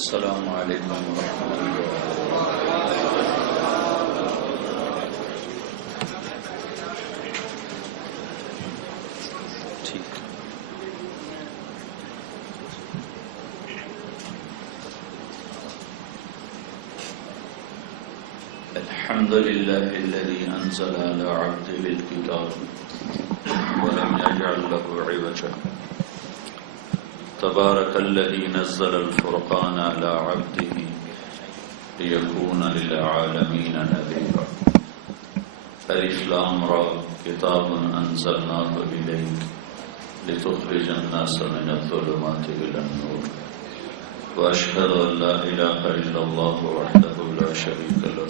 السلام علیکم ورحمۃ اللہ ٹھیک الحمد للہ الذي انزل على عبده الكتاب ولم يجعل له عوجا تبارك الذي نزل الفرقان على عبده ليكون للعالمين نذيرا ألف لام را كتاب أنزلناه إليك لتخرج الناس من الظلمات إلى النور وأشهد أن لا إله إلا الله وحده لا شريك له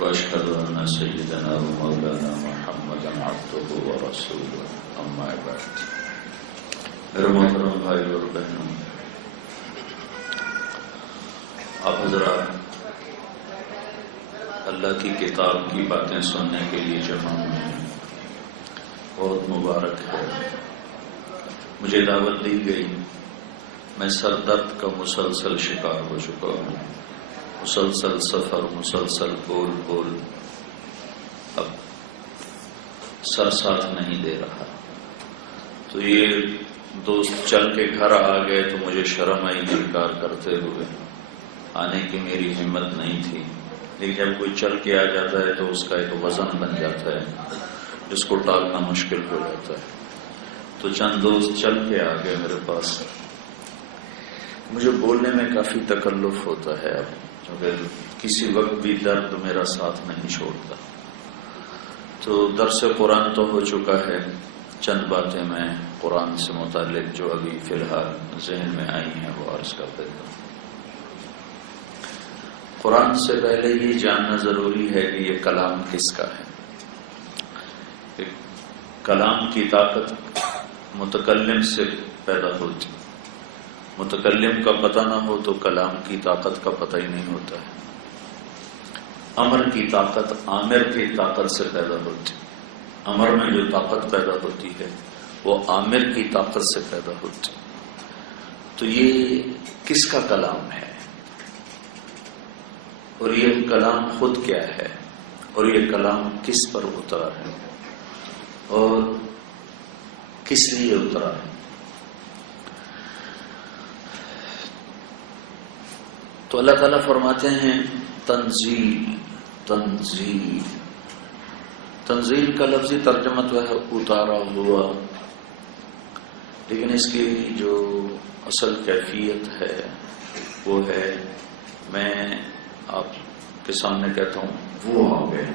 وأشهد أن سيدنا ومولانا محمدا عبده ورسوله أما بعد. میرے محترم بھائی اور بہنوں، آپ حضرات اللہ کی کتاب کی باتیں سننے کے لیے جمع ہوئے ہیں، بہت مبارک ہے. مجھے دعوت دی گئی، میں سر درد کا مسلسل شکار ہو چکا ہوں، مسلسل سفر، مسلسل بول اب سر ساتھ نہیں دے رہا. تو یہ دوست چل کے گھر آ گئے تو مجھے شرم آئی انکار کرتے ہوئے، آنے کی میری ہمت نہیں تھی. لیکن جب کوئی چل کے آ جاتا ہے تو اس کا ایک وزن بن جاتا ہے جس کو ٹالنا مشکل ہو جاتا ہے. تو چند دوست چل کے آ گئے میرے پاس. مجھے بولنے میں کافی تکلف ہوتا ہے اب، کیونکہ کسی وقت بھی درد میرا ساتھ نہیں چھوڑتا. تو درس قرآن تو ہو چکا ہے، چند باتیں میں قرآن سے متعلق جو ابھی فی الحال ذہن میں آئی ہیں وہ عرض کر دیتا ہوں. قرآن سے پہلے یہ جاننا ضروری ہے کہ یہ کلام کس کا ہے. کلام کی طاقت متکلم سے پیدا ہوتی، متکلم کا پتہ نہ ہو تو کلام کی طاقت کا پتہ ہی نہیں ہوتا ہے. امر کی طاقت عامر کی طاقت سے پیدا ہوتی، امر میں جو طاقت پیدا ہوتی ہے وہ عامر کی طاقت سے پیدا ہوتی. تو یہ کس کا کلام ہے اور یہ کلام خود کیا ہے اور یہ کلام کس پر اترا ہے اور کس لیے اترا ہے. تو اللہ تعالیٰ فرماتے ہیں تنزیل. تنزیل تنزیل کا لفظی ترجمہ تو ہے اتارا ہوا، لیکن اس کی جو اصل کیفیت ہے وہ ہے، میں آپ کے سامنے کہتا ہوں وہ آ گئے،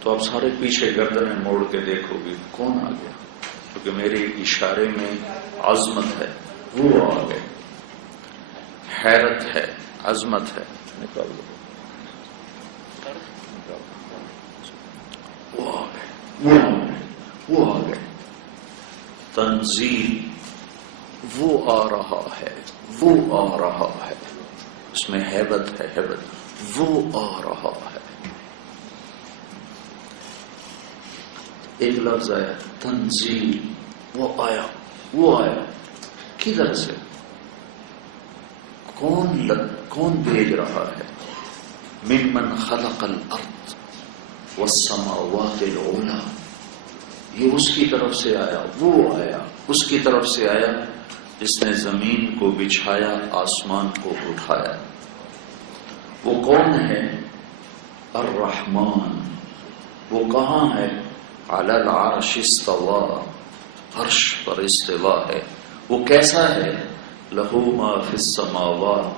تو آپ سارے پیچھے گردنیں موڑ کے دیکھو گے کون آ گیا، کیونکہ میرے اشارے میں عظمت ہے. وہ آ گئے، حیرت ہے، عظمت ہے. نکال دو، وہ آ گئے، وہ آ گئے. تنزیل، وہ آ رہا ہے، وہ آ رہا ہے. اس میں ہیبت ہے، ہیبت. وہ آ رہا ہے. ایک لفظ آیا تنزیل، وہ آیا، وہ آیا. کدھر سے؟ کون بھیج رہا ہے؟ ممن خلق الارض والسماوات العلی. یہ اس کی طرف سے آیا، وہ آیا اس کی طرف سے آیا جس نے زمین کو بچھایا، آسمان کو اٹھایا. وہ کون ہے؟ الرحمن. وہ کہاں ہے؟ علی العرش استوى، عرش پر استوا ہے. وہ کیسا ہے؟ لہ ما فی السماوات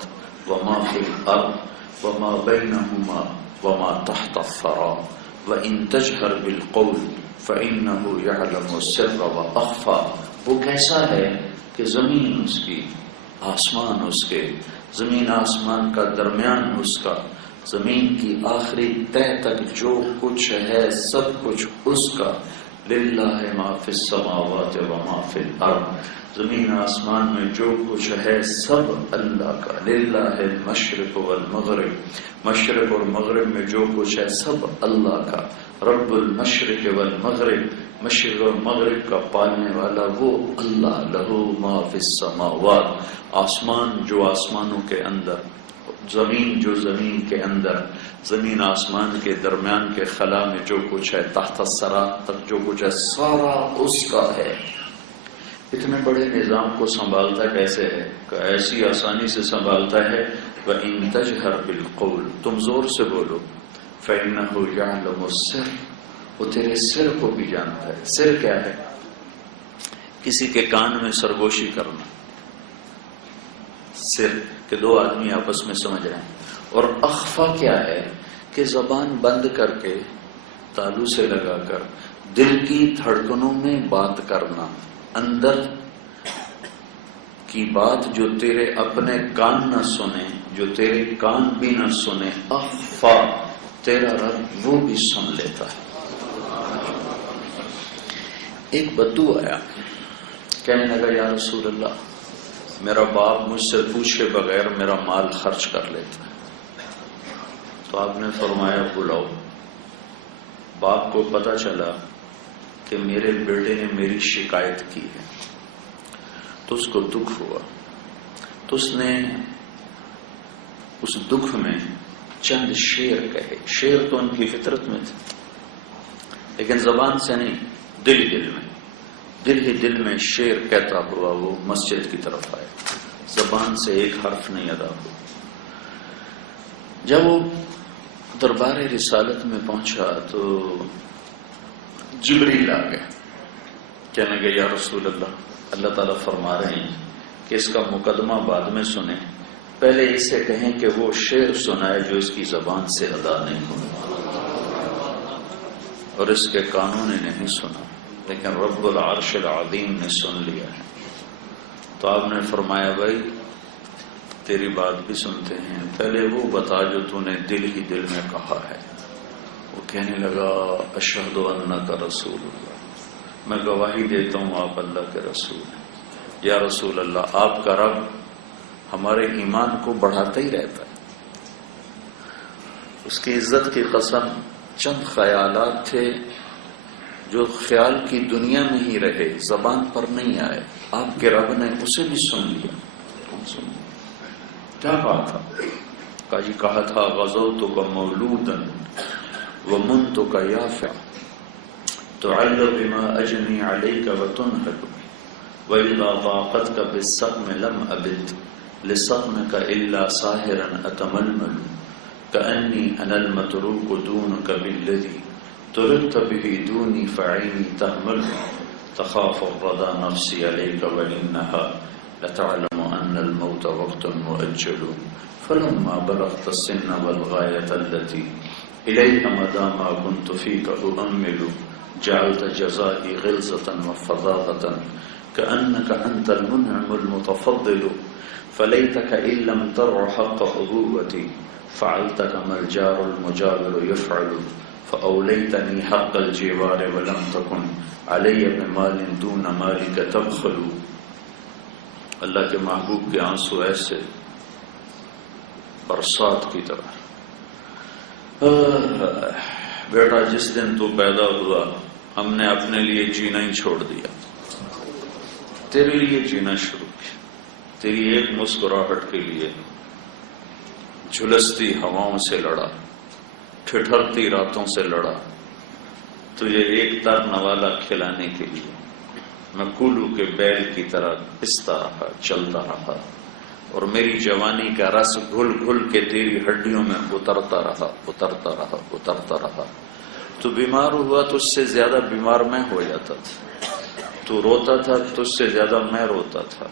وما فی الارض وما بینہما وما تحت الثری وَإِن تَجْهَرْ بِالْقَوْلِ فَإِنَّهُ يَعْلَمُ السِّرَّ وَأَخْفَى. وہ کیسا ہے کہ زمین اس کی، آسمان اس کے، زمین آسمان کا درمیان اس کا، زمین کی آخری تہ تک جو کچھ ہے سب کچھ اس کا. لِلَّهِ مَا فِي السَّمَاوَاتِ وَمَا فِي الْأَرْضِ. زمین آسمان میں جو کچھ ہے سب اللہ کا. لِلَّهِ الْمَشْرِقُ وَالْمَغْرِبُ. مشرق اور مغرب میں جو کچھ ہے سب اللہ کا. رب المشرق والمغرب مشرق اور مغرب کا پالنے والا وہ اللہ، لہو ما فی السماوات، آسمان جو آسمانوں کے اندر، زمین جو زمین کے اندر، زمین آسمان کے درمیان کے خلا میں جو کچھ ہے، تحت الثری تک جو کچھ ہے، سارا اس کا ہے۔ اتنے بڑے نظام کو سنبھالتا کیسے ہے؟ کہ ایسی آسانی سے سنبھالتا ہے، وَإِن تَجْهَرْ بِالْقَوْلِ، تم زور سے بولو، فَإِنَّهُ يَعْلَمُ السِّرَّ، وہ تیرے سر کو بھی جانتا ہے۔ سر کیا ہے؟ کسی کے کان میں سرگوشی کرنا، سر کہ دو آدمی آپس میں سمجھ رہے ہیں۔ اور اخفا کیا ہے؟ کہ زبان بند کر کے، تالو سے لگا کر دل کی دھڑکنوں میں بات کرنا، اندر کی بات جو تیرے اپنے کان نہ سنے، جو تیرے کان بھی نہ سنے، اخفا، تیرا رب وہ بھی سن لیتا ہے۔ ایک بدو آیا، کہنے لگا یا رسول اللہ، میرا باپ مجھ سے پوچھے بغیر میرا مال خرچ کر لیتا ہے۔ تو آپ نے فرمایا بلاؤ۔ باپ کو پتا چلا کہ میرے بیٹے نے میری شکایت کی ہے، تو اس کو دکھ ہوا، تو اس نے اس دکھ میں چند شعر کہے۔ شعر تو ان کی فطرت میں تھے، لیکن زبان سے نہیں، دل ہی دل میں شعر کہتا ہوا وہ مسجد کی طرف آیا، زبان سے ایک حرف نہیں ادا ہوا۔ جب وہ دربار رسالت میں پہنچا تو جبریل آ گئے، کہنے لگے یا رسول اللہ، اللہ تعالیٰ فرما رہے ہیں کہ اس کا مقدمہ بعد میں سنیں، پہلے اسے کہیں کہ وہ شعر سنائے جو اس کی زبان سے ادا نہیں ہوا، اور اس کے کانوں نے نہیں سنا، لیکن رب العرش العظیم نے سن لیا ہے۔ تو آپ نے فرمایا بھائی تیری بات بھی سنتے ہیں، پہلے وہ بتا جو تو نے دل ہی دل میں کہا ہے۔ وہ کہنے لگا اشہد انک رسول اللہ، میں گواہی دیتا ہوں آپ اللہ کے رسول ہیں۔ یا رسول اللہ، آپ کا رب ہمارے ایمان کو بڑھاتا ہی رہتا ہے۔ اس کی عزت کی قسم، چند خیالات تھے جو خیال کی دنیا میں ہی رہے، زبان پر نہیں آئے، آپ کے رب نے اسے بھی سن لیا۔ کیا کہا تھا؟ کہا تھا غزوتک مولودا ومنتک یافع تعل بما اجنی علیک وتنہک واذا ضاقتک بالسقم لم ابد لسقمک الا ساہرا اتململ کأنی انا المتروک دونک بالذی ترکت به دونی فعینی تحمل تخاف الرضا نفسی علیک وإنها لتعلم ان الموت وقت مؤجل فلما بلغت السن والغاية التي إليها مدى ما كنت فيك أؤمل جعلت جزائي غلظة وفظاظة كأنك أنت المنعم المتفضل فليتك إن لم ترع حق أبوتي فعلت كما الجار المجاور يفعل فأوليتني حق الجوار ولم تكن علي بمال دون مالك تبخل۔ اللہ کے محبوب کے آنسو ایسے برسات کی طرح۔ بیٹا جس دن تو پیدا ہوا ہم نے اپنے لیے جینا ہی چھوڑ دیا، تیرے لیے جینا شروع کیا، تیری ایک مسکراہٹ کے لیے جھلستی ہواؤں سے لڑا، ٹھٹھرتی راتوں سے لڑا، تجھے ایک تر نوالا کھلانے کے لیے میں کولو کے بیل کی طرح پستا رہا، چلتا رہا، اور میری جوانی کا رس گھل گھل کے تیری ہڈیوں میں اترتا رہا۔ تو بیمار ہوا تو اس سے زیادہ بیمار میں ہو جاتا تھا، تو روتا تھا تو اس سے زیادہ میں روتا تھا،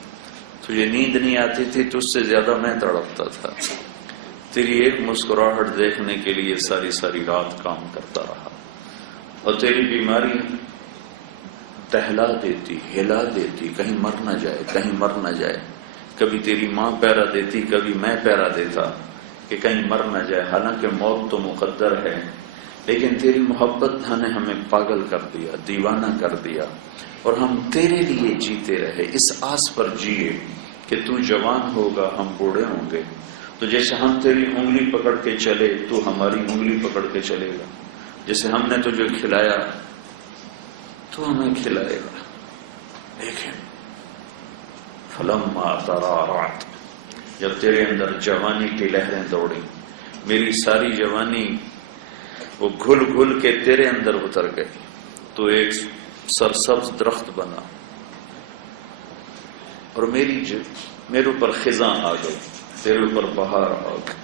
تجھے نیند نہیں آتی تھی تو اس سے زیادہ میں تڑپتا تھا، تیری ایک مسکراہٹ دیکھنے کے لیے ساری ساری رات کام کرتا رہا، اور تیری بیماری دہلا دیتی، ہلا دیتی، کہیں مر نہ جائے، کبھی تیری ماں پیرا دیتی، کبھی میں پیرا دیتا کہ کہیں مر نہ جائے، حالانکہ موت تو مقدر ہے، لیکن تیری محبت نے ہمیں پاگل کر دیا، دیوانہ کر دیا، اور ہم تیرے لیے جیتے رہے، اس آس پر جیے کہ تو جوان ہوگا ہم بوڑھے ہوں گے، تو جیسے ہم تیری انگلی پکڑ کے چلے تو ہماری انگلی پکڑ کے چلے گا، جیسے ہم نے تجھے کھلایا تو ہمیں کھلائے گا. دیکھیں فلما ترعرعت، جب تیرے اندر جوانی کی لہریں دوڑی، میری ساری جوانی وہ گھل گھل کے تیرے اندر اتر گئی، تو ایک سرسبز درخت بنا، اور میرے اوپر خزاں آ گئی، تیرے اوپر بہار آ گئی.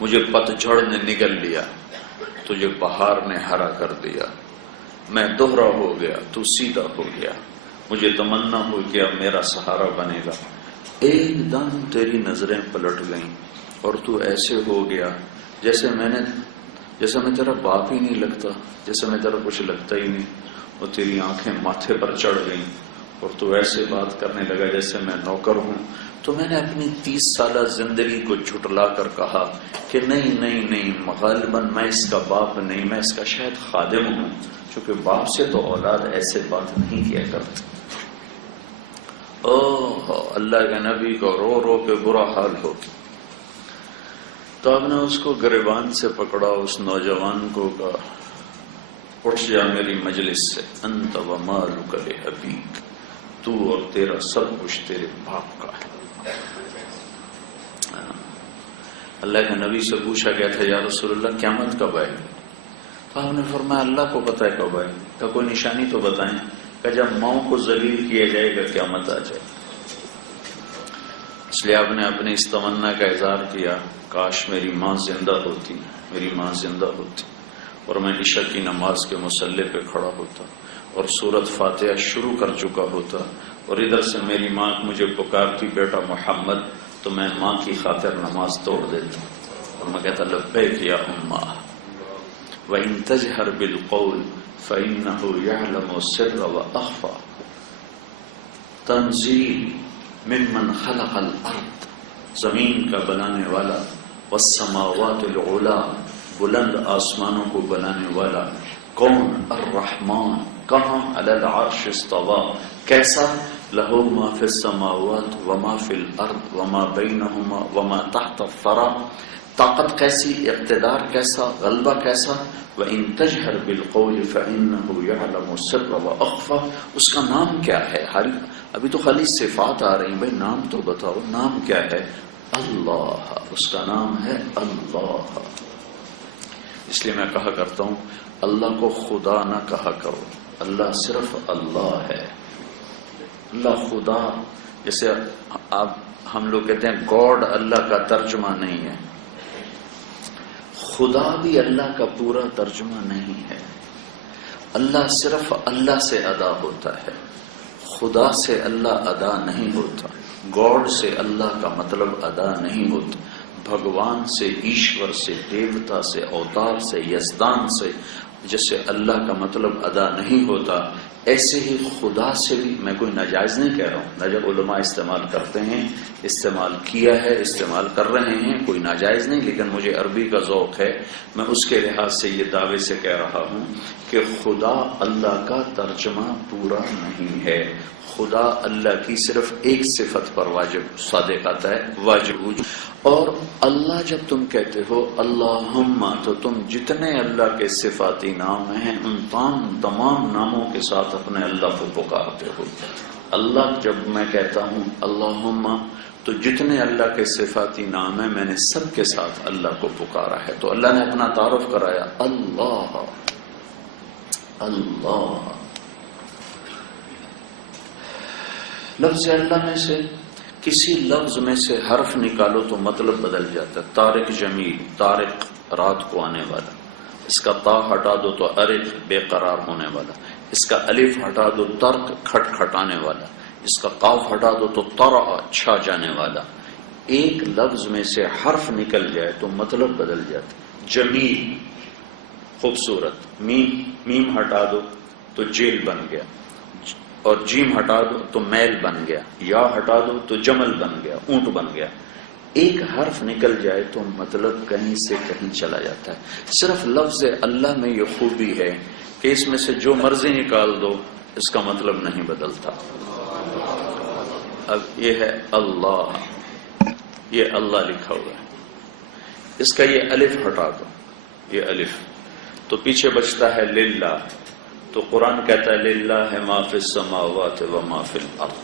مجھے پتجھڑ نے نگل لیا، تجھے بہار نے ہرا کر دیا. میں دوہرا ہو گیا، تو سیدھا ہو گیا. مجھے تمنا ہو کہ اب میرا سہارا بنے گا. ایک دم تیری نظریں پلٹ گئیں اور تو ایسے ہو گیا جیسے میں تیرا باپ ہی نہیں لگتا، جیسے میں تیرا کچھ لگتا ہی نہیں. اور تیری آنکھیں ماتھے پر چڑھ گئیں اور تو ایسے بات کرنے لگا جیسے میں نوکر ہوں. تو میں نے اپنی 30 سالہ زندگی کو جھٹلا کر کہا کہ نہیں، غالباً میں اس کا باپ نہیں، میں اس کا شاید خادم ہوں، چونکہ باپ سے تو اولاد ایسے بات نہیں کیا کرتی. اللہ کے نبی کو رو رو کے برا حال ہو گیا. تو اب نے اس کو گریبان سے پکڑا، اس نوجوان کو کہا اٹھ جا میری مجلس سے، انت ومالک لابیک، تو اور تیرا سب کچھ تیرے باپ کا ہے. اللہ کے نبی سے پوچھا گیا تھا یا رسول اللہ قیامت کب آئے گی؟ تو آپ نے فرمایا اللہ کو پتہ ہے کب آئے گی. کا کوئی نشانی تو بتائیں. کہ جب ماؤں کو ذلیل کیا جائے گا قیامت آ جائے. اس لیے آپ نے اپنی اس تمنا کا اظہار کیا، کاش میری ماں زندہ ہوتی، میری ماں زندہ ہوتی، اور میں عشاء کی نماز کے مصلی پہ کھڑا ہوتا اور سورت فاتحہ شروع کر چکا ہوتا، اور ادھر سے میری ماں مجھے پکارتی بیٹا محمد، تو میں ماں کی خاطر نماز توڑ دیتا اور میں کہتا لبیک یا اماں وَإِن تَجْهَرْ بِالْقَوْلِ فَإِنَّهُ يَعْلَمُ السِّرَّ وَأَخْفَى. تنزیل ممن خلق الارض، زمین کا بنانے والا، والسماوات العلا، بلند آسمانوں کو بنانے والا. کون؟ الرحمن. کہاں؟ علی العرش استوى. کیسا؟ لہو ما فی السماوات وما فی الارض وما بینہما وما تحت الثری. طاقت کیسی، اقتدار کیسا، غلبہ کیسا. وَإِن تَجْهَرْ بِالْقَوْلِ فَإِنَّهُ يَعْلَمُ السِّرَّ وَأَخْفَى. اس کا نام کیا ہے؟ ابھی تو خالی صفات آ رہی ہیں، بھائی نام تو بتاؤ، نام کیا ہے؟ اللہ. اس کا نام ہے اللہ. اس لیے میں کہا کرتا ہوں اللہ کو خدا نہ کہا کرو، اللہ صرف اللہ ہے. اللہ خدا، جیسے ہم لوگ کہتے ہیں گاڈ اللہ کا ترجمہ نہیں ہے، خدا بھی اللہ کا پورا ترجمہ نہیں ہے. اللہ صرف اللہ سے ادا ہوتا ہے، خدا سے اللہ ادا نہیں ہوتا. گاڈ سے اللہ کا مطلب ادا نہیں ہوتا. بھگوان سے، ایشور سے، دیوتا سے، اوتار سے، یزدان سے جیسے اللہ کا مطلب ادا نہیں ہوتا، ایسے ہی خدا سے بھی. میں کوئی ناجائز نہیں کہہ رہا ہوں، نجب علماء استعمال کرتے ہیں، استعمال کیا ہے، استعمال کر رہے ہیں، کوئی ناجائز نہیں، لیکن مجھے عربی کا ذوق ہے، میں اس کے لحاظ سے یہ دعوے سے کہہ رہا ہوں کہ خدا اللہ کا ترجمہ پورا نہیں ہے. خدا اللہ کی صرف ایک صفت پر واجب صادق آتا ہے، واجب وجود. اور اللہ جب تم کہتے ہو اللہم، تو تم جتنے اللہ کے صفاتی نام ہیں ان تمام ناموں کے ساتھ اپنے اللہ کو پکارتے ہو. اللہ جب میں کہتا ہوں اللہم، تو جتنے اللہ کے صفاتی نام ہیں میں نے سب کے ساتھ اللہ کو پکارا ہے. تو اللہ نے اپنا تعارف کرایا، اللہ اللہ. لفظ اللہ میں سے کسی لفظ میں سے حرف نکالو تو مطلب بدل جاتا ہے. طارق جمیل، طارق رات کو آنے والا. اس کا تا ہٹا دو تو ارق بے قرار ہونے والا. اس کا الف ہٹا دو ترک کھٹ کھٹانے والا. اس کا قاف ہٹا دو تو ترع چھا جانے والا. ایک لفظ میں سے حرف نکل جائے تو مطلب بدل جاتا ہے. جمیل خوبصورت، میم ہٹا دو تو جیل بن گیا، اور جیم ہٹا دو تو میل بن گیا، یا ہٹا دو تو جمل بن گیا، اونٹ بن گیا. ایک حرف نکل جائے تو مطلب کہیں سے کہیں چلا جاتا ہے. صرف لفظ اللہ میں یہ خوبی ہے کہ اس میں سے جو مرضی نکال دو اس کا مطلب نہیں بدلتا. اب یہ ہے اللہ، یہ اللہ لکھا ہوا ہے، اس کا یہ الف ہٹا دو، یہ الف، تو پیچھے بچتا ہے للہ. تو قرآن کہتا ہے للہ ما فی السماوات و ما فی الارض.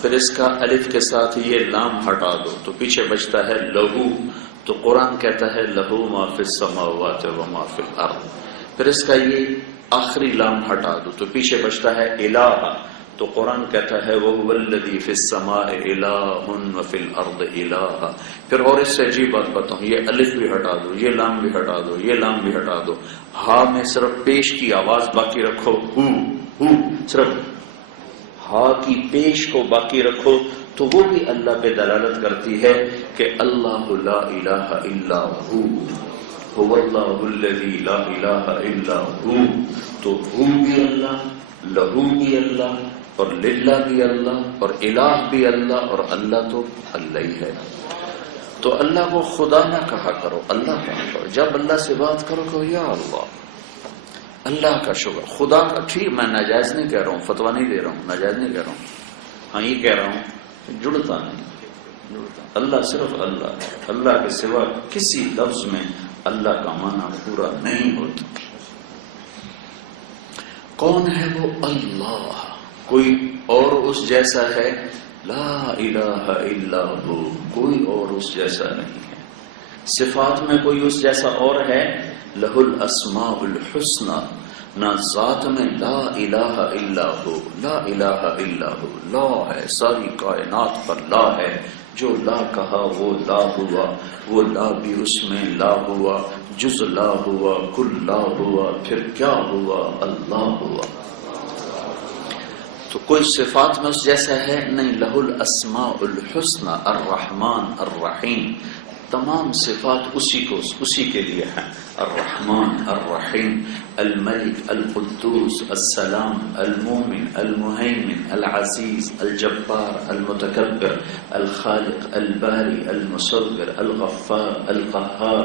پھر اس کا الف کے ساتھ یہ لام ہٹا دو تو پیچھے بچتا ہے لہو. تو قرآن کہتا ہے لہو ما فی السماوات و ما فی الارض. پھر اس کا یہ آخری لام ہٹا دو تو پیچھے بچتا ہے الہ. تو قرآن کہتا ہے وَهُوَ الَّذِي فِي السَّمَاءِ إِلَٰهٌ وَفِي الْأَرْضِ إِلَٰهٌ. پھر اور اس سے عجیب بات بتاؤں، یہ الف بھی ہٹا دو، یہ لام بھی ہٹا دو، یہ لام بھی ہٹا دو، ہا میں صرف پیش کی آواز باقی رکھو، ہو صرف ہا کی پیش کو باقی رکھو تو وہ بھی اللہ پہ دلالت کرتی ہے کہ اللہ لا الہ الا ہو، هو اللہ الذی لا الہ الا ہو. تو ہو بھی اللہ، لہو بھی اللہ، اور للہ بھی اللہ، اور الہ بھی اللہ، اور اللہ تو اللہ ہی ہے. تو اللہ کو خدا نہ کہا کرو، اللہ کہا کرو. جب اللہ سے بات کرو کہ یا اللہ، اللہ کا شکر. خدا کا ٹھیک، میں ناجائز نہیں کہہ رہا ہوں، فتویٰ نہیں دے رہا ہوں، ناجائز نہیں کہہ رہا ہوں، ہاں یہ کہہ رہا ہوں جڑتا نہیں. اللہ صرف اللہ ہے، اللہ کے سوا کسی لفظ میں اللہ کا معنی پورا نہیں ہوتا. کون ہے وہ اللہ؟ کوئی اور اس جیسا ہے؟ لا الہ الا ہو، کوئی اور اس جیسا نہیں ہے. صفات میں کوئی اس جیسا اور ہے؟ لہ الاسماء الحسنی. نہ ذات میں لا الہ الا ہو، لا الہ الا ہو، لا ہے، ساری کائنات پر لا ہے. جو لا کہا وہ لا ہوا، وہ لا بھی اس میں لا ہوا، جز لا ہوا، کل لا ہوا، پھر کیا ہوا؟ اللہ ہوا. تو کوئی صفات میں اس جیسا ہے نہیں. لہ الاسماء الحسنی، الرحمن الرحیم، تمام صفات اسی کے لیے ہیں. الرحمن الرحیم، الملک القدوس السلام المومن المہیمن العزیز الجبار المتکبر الخالق الباری المصور الغفار القہار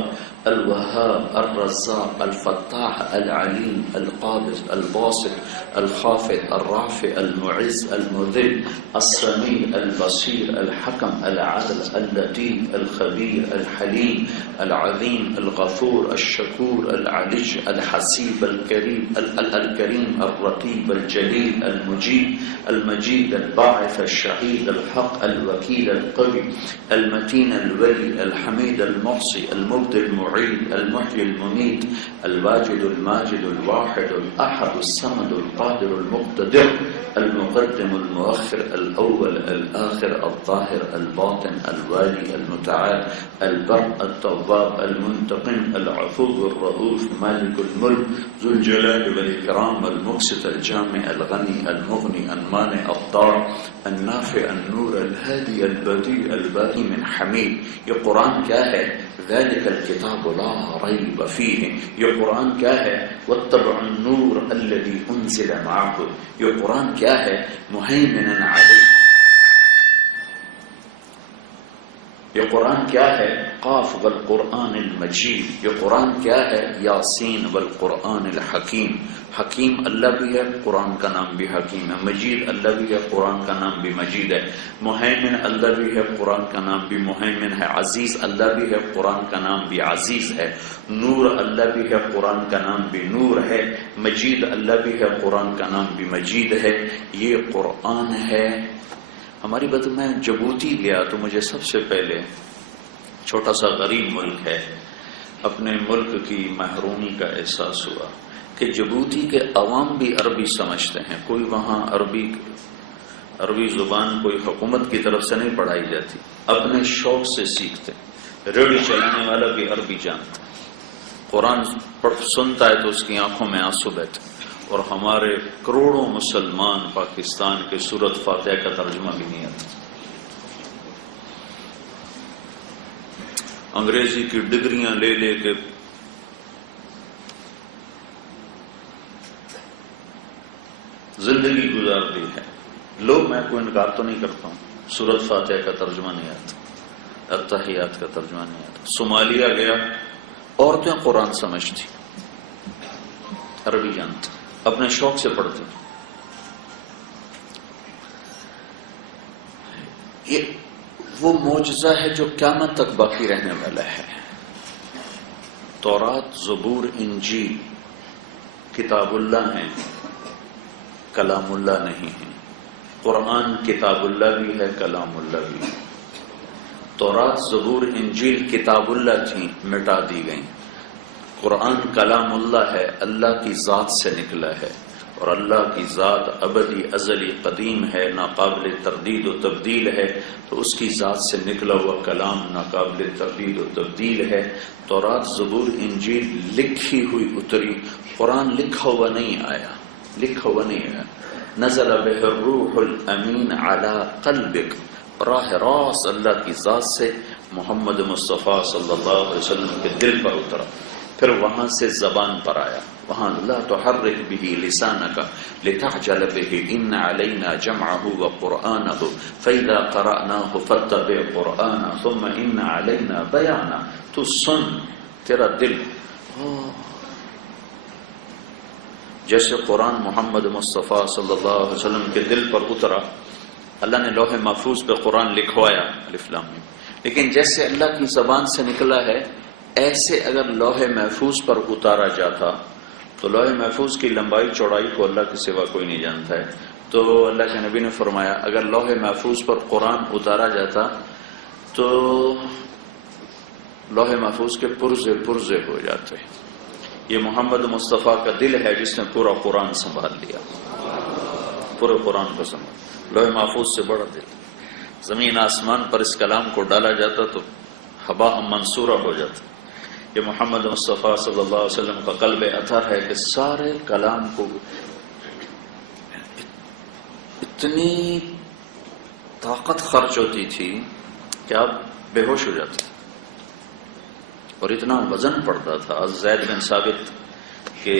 الوهاب الرزاق الفتاح العلیم القابض الباسط الخافض الرافع المعز المذل السمیع البصیر الحکم العدل اللطیف الخبیر الحلیم العظیم الغفور الشکور العلی الحسیب الکریم الرقیب الجلیل المجید الباعث الشہید الحق الوکیل القوی المتین الولی الحمید المحصی المبدی المعید المحیی الممیت الواجد الماجد الواحد الاحد الصمد القادر المقتدر المقدم المؤخر الاول الاخر الظاهر الباطن الوالي المتعال البر التواب المنتقم العفو الرؤوف مالك الملك ذو الجلال والإكرام المقسط الجامع الغني المغني المانع الضار النافع النور الهادي البديع الباقي من حميد. یہ قرآن کیا ہے؟ ذلك الكتاب لا ريب فيه. یہ قرآن کیا ہے؟ واتبعوا النور الذي انزل معه. یہ قرآن کیا ہے؟ مهيمنا عليه. یہ قرآن کیا ہے؟ قاف والقرآن المجید. یہ قرآن کیا ہے؟ یاسین والقرآن الحکیم. حکیم اللہ بھی ہے، قرآن کا نام بھی حکیم ہے. مجید اللہ بھی ہے، قرآن کا نام بھی مجید ہے. مہیمن اللہ بھی ہے، قرآن کا نام بھی مہیمن ہے. عزیز اللہ بھی ہے، قرآن کا نام بھی عزیز ہے. نور اللہ بھی ہے، قرآن کا نام بھی نور ہے. مجید اللہ بھی ہے، قرآن کا نام بھی مجید ہے. یہ قرآن ہے. ہماری بات میں جبوتی گیا تو مجھے سب سے پہلے، چھوٹا سا غریب ملک ہے، اپنے ملک کی محرومی کا احساس ہوا کہ جبوتی کے عوام بھی عربی سمجھتے ہیں. کوئی وہاں عربی زبان کوئی حکومت کی طرف سے نہیں پڑھائی جاتی، اپنے شوق سے سیکھتے. ریڈیو چلانے والا بھی عربی جانتا، قرآن سنتا ہے تو اس کی آنکھوں میں آنسو بہتے. اور ہمارے کروڑوں مسلمان پاکستان کے سورۃ فاتحہ کا ترجمہ بھی نہیں آتا. انگریزی کی ڈگریاں لے لے کے زندگی گزار دی ہے. لوگ، میں کوئی انکار تو نہیں کرتا ہوں، سورۃ فاتحہ کا ترجمہ نہیں آتا، التحیات کا ترجمہ نہیں آتا. صومالیہ گیا، عورتیں قرآن سمجھتی، عربی جانتی، اپنے شوق سے پڑھتی. یہ وہ معجزہ ہے جو قیامت تک باقی رہنے والا ہے. تورات، زبور، انجیل کتاب اللہ ہیں، کلام اللہ نہیں ہے۔ قرآن کتاب اللہ بھی ہے، کلام اللہ بھی ہے۔ تورات، زبور، انجیل کتاب اللہ تھیں، مٹا دی گئیں۔ قرآن کلام اللہ ہے، اللہ کی ذات سے نکلا ہے، اور اللہ کی ذات ابدی، ازلی، قدیم ہے، ناقابل تردید و تبدیل ہے، تو اس کی ذات سے نکلا ہوا کلام ناقابل تردید و تبدیل ہے۔ تورات، زبور، انجیل لکھی ہوئی اتری، قرآن لکھا ہوا نہیں آیا، لکھا ہوا نہیں آیا۔ نزل بہ الروح الامین علی قلبک، راہ راست اللہ کی ذات سے محمد مصطفیٰ صلی اللہ علیہ وسلم کے دل پر اترا، پھر وہاں سے زبان پر آیا۔ وہاں لا تحرک بہ لسانک لتعجل بہ ان علینا جمعہ وقرآنہ فاذا قرأناہ فاتبع قرآنہ ثم ان علینا بیانہ۔ تو سن، تیرا دل جیسے قرآن محمد مصطفیٰ صلی اللہ علیہ وسلم کے دل پر اترا، اللہ نے لوح محفوظ پہ قرآن لکھوایا الف لام میم، لیکن جیسے اللہ کی زبان سے نکلا ہے ایسے اگر لوح محفوظ پر اتارا جاتا تو لوح محفوظ کی لمبائی چوڑائی کو اللہ کے سوا کوئی نہیں جانتا ہے، تو اللہ کے نبی نے فرمایا اگر لوح محفوظ پر قرآن اتارا جاتا تو لوح محفوظ کے پرزے پرزے ہو جاتے۔ یہ محمد مصطفیٰ کا دل ہے جس نے پورا قرآن سنبھال لیا، پورے قرآن کو سنبھال۔ لوح محفوظ سے بڑا دل، زمین آسمان پر اس کلام کو ڈالا جاتا تو ہبا منصورہ ہو جاتا۔ یہ محمد مصطفیٰ صلی اللہ علیہ وسلم کا قلب اطہر ہے کہ سارے کلام کو اتنی طاقت خرچ ہوتی تھی کہ آپ بے ہوش ہو جاتے، اور اتنا وزن پڑتا تھا۔ زید بن ثابت کے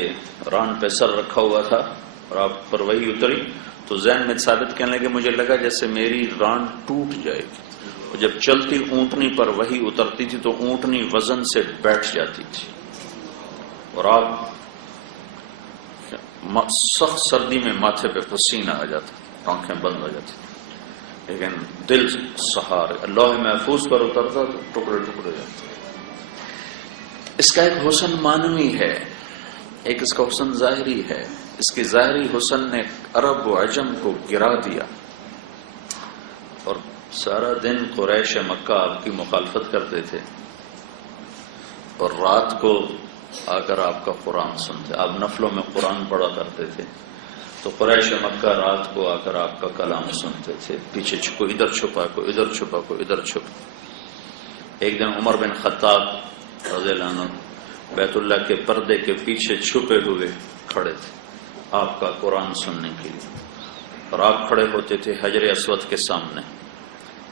ران پہ سر رکھا ہوا تھا اور آپ پر وہی اتری تو زید بن ثابت کہنے لگے مجھے لگا جیسے میری ران ٹوٹ جائے گی، اور جب چلتی اونٹنی پر وہی اترتی تھی تو اونٹنی وزن سے بیٹھ جاتی تھی، اور آپ سخت سردی میں ماتھے پہ پسینہ آ جاتا، آنکھیں بند ہو جاتی، لیکن دل سہار اللہ محفوظ پر اترتا تو ٹکڑے ٹکڑے جاتے۔ اس کا ایک حسن معنوی ہے، ایک اس کا حسن ظاہری ہے۔ اس کی ظاہری حسن نے عرب و عجم کو گرا دیا، اور سارا دن قریش مکہ آپ کی مخالفت کرتے تھے، اور رات کو آ کر آپ کا قرآن سنتے، آپ نفلوں میں قرآن پڑھا کرتے تھے، تو قریش مکہ رات کو آ کر آپ کا کلام سنتے تھے، پیچھے کوئی ادھر چھپا، کوئی ادھر چھپا، کوئی ادھر چھپا۔ ایک دن عمر بن خطاب رضی اللہ عنہ بیت اللہ کے پردے کے پیچھے چھپے ہوئے کھڑے تھے آپ کا قرآن سننے کے لیے، اور آپ کھڑے ہوتے تھے حجر اسود کے سامنے،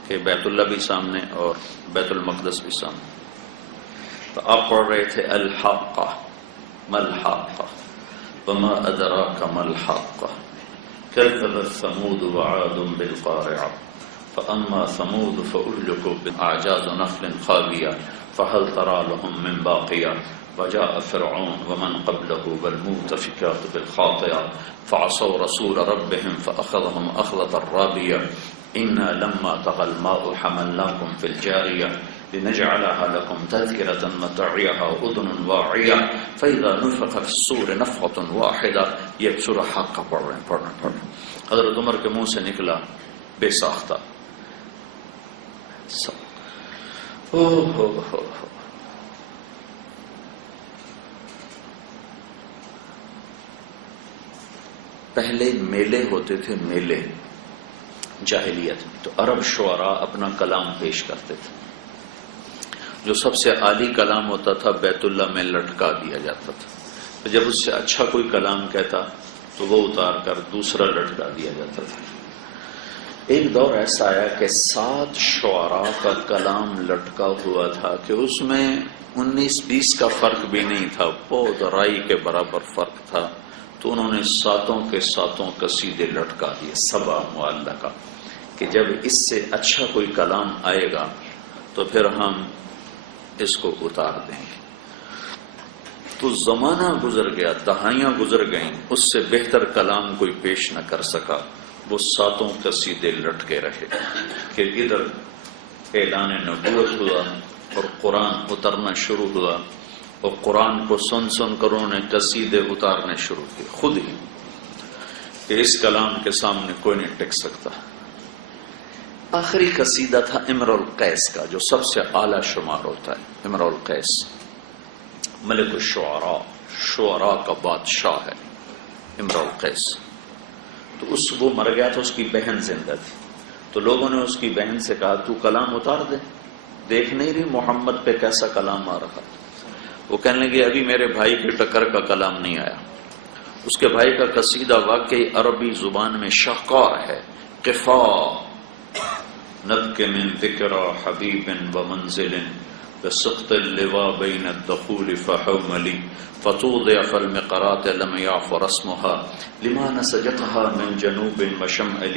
کہ بیت اللہ بھی سامنے اور بیت المقدس بھی سامنے، تو آپ پڑھ رہے تھے الحاقہ ما الحاقہ وما ادراک ما الحاقہ کذبت ثمود وعاد بالقارعہ فاما ثمود فاهلكوا باعجاز نخل خاویہ فهل ترى لهم من باقیہ وجاء فرعون ومن قبله والمؤتفكات بالخاطئة فعصوا رسول ربهم فأخذهم أخذة رابية إنا لما طغى الماء حملناكم في الجارية لنجعلها لكم تذكرة متعيها أذن واعية فإذا نفخ في الصور نفخة واحدة یہ سورہ حق پڑھ رہے ہیں۔ حضرت عمر کے منہ سے نکلا بے ساختہ پہلے میلے ہوتے تھے، میلے جاہلیت میں، تو عرب شعراء اپنا کلام پیش کرتے تھے، جو سب سے عالی کلام ہوتا تھا بیت اللہ میں لٹکا دیا جاتا تھا، جب اس سے اچھا کوئی کلام کہتا تو وہ اتار کر دوسرا لٹکا دیا جاتا تھا۔ ایک دور ایسا آیا کہ 7 شعراء کا کلام لٹکا ہوا تھا کہ اس میں 19-20 کا فرق بھی نہیں تھا، بہت رائی کے برابر فرق تھا، تو انہوں نے 7 کے 7 قصیدے لٹکا دیے، 7 معلقہ، کہ جب اس سے اچھا کوئی کلام آئے گا تو پھر ہم اس کو اتار دیں گے۔ تو زمانہ گزر گیا، دہائیاں گزر گئیں، اس سے بہتر کلام کوئی پیش نہ کر سکا، وہ 7 قصیدے لٹکے رہے، کہ ادھر اعلان نبوت ہوا اور قرآن اترنا شروع ہوا، اور قرآن کو سن سن کر انہوں نے قصیدے اتارنے شروع کیے خود ہی کہ اس کلام کے سامنے کوئی نہیں ٹک سکتا. آخری قصیدہ تھا امر القیس کا جو سب سے اعلیٰ شمار ہوتا ہے. امر القیس ملک الشعراء، شعراء کا بادشاہ ہے امر القیس. تو وہ مر گیا تھا، اس کی بہن زندہ تھی. تو لوگوں نے اس کی بہن سے کہا تو کلام اتار دے، دیکھ نہیں رہی محمد پہ کیسا کلام آ رہا. وہ کہنے لگے ابھی میرے بھائی کے ٹکر کا کلام نہیں آیا. اس کے بھائی کا قصیدہ واقعی عربی زبان میں شاہکار ہے. قفا نبک من ذکر حبیب و منزل بسقط اللواء بین الدخول فحوملی فتوضع فالمقرات لم يعف رسمها لما نسجتها من جنوب وشمال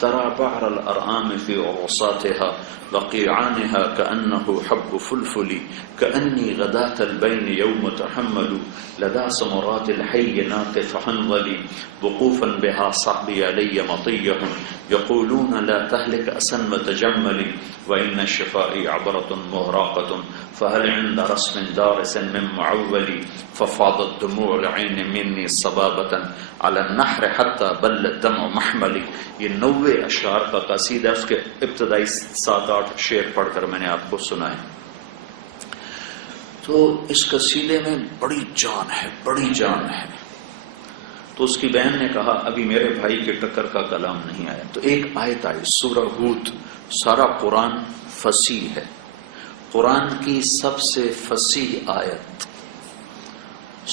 ترى بعر الأرآم في عرصاتها وقيعانها كأنه حب فلفل كأني غداة البين يوم تحمل لدى سمرات الحي ناقف حنظلي وقوفا بها صعبي علي مطيه يقولون لا تهلك أسن وتجملي وإن الشفاء عبرة مهراقة فهل عند رسم دارس من معولي ففاضت دموع العين مني صبابة على النحر حتى بل الدمع محملي. یہ 90 اشعار کا قصیدہ، اس کے ابتدائی 7-8 شعر پڑھ کر میں نے آپ کو سنائے. تو اس قصیدے میں بڑی جان ہے، بڑی جان ہے. تو اس کی بہن نے کہا ابھی میرے بھائی کے ٹکر کا کلام نہیں آیا. تو ایک آیت آئی سورہ ہود. سارا قرآن فصیح ہے، قرآن کی سب سے فصیح آیت.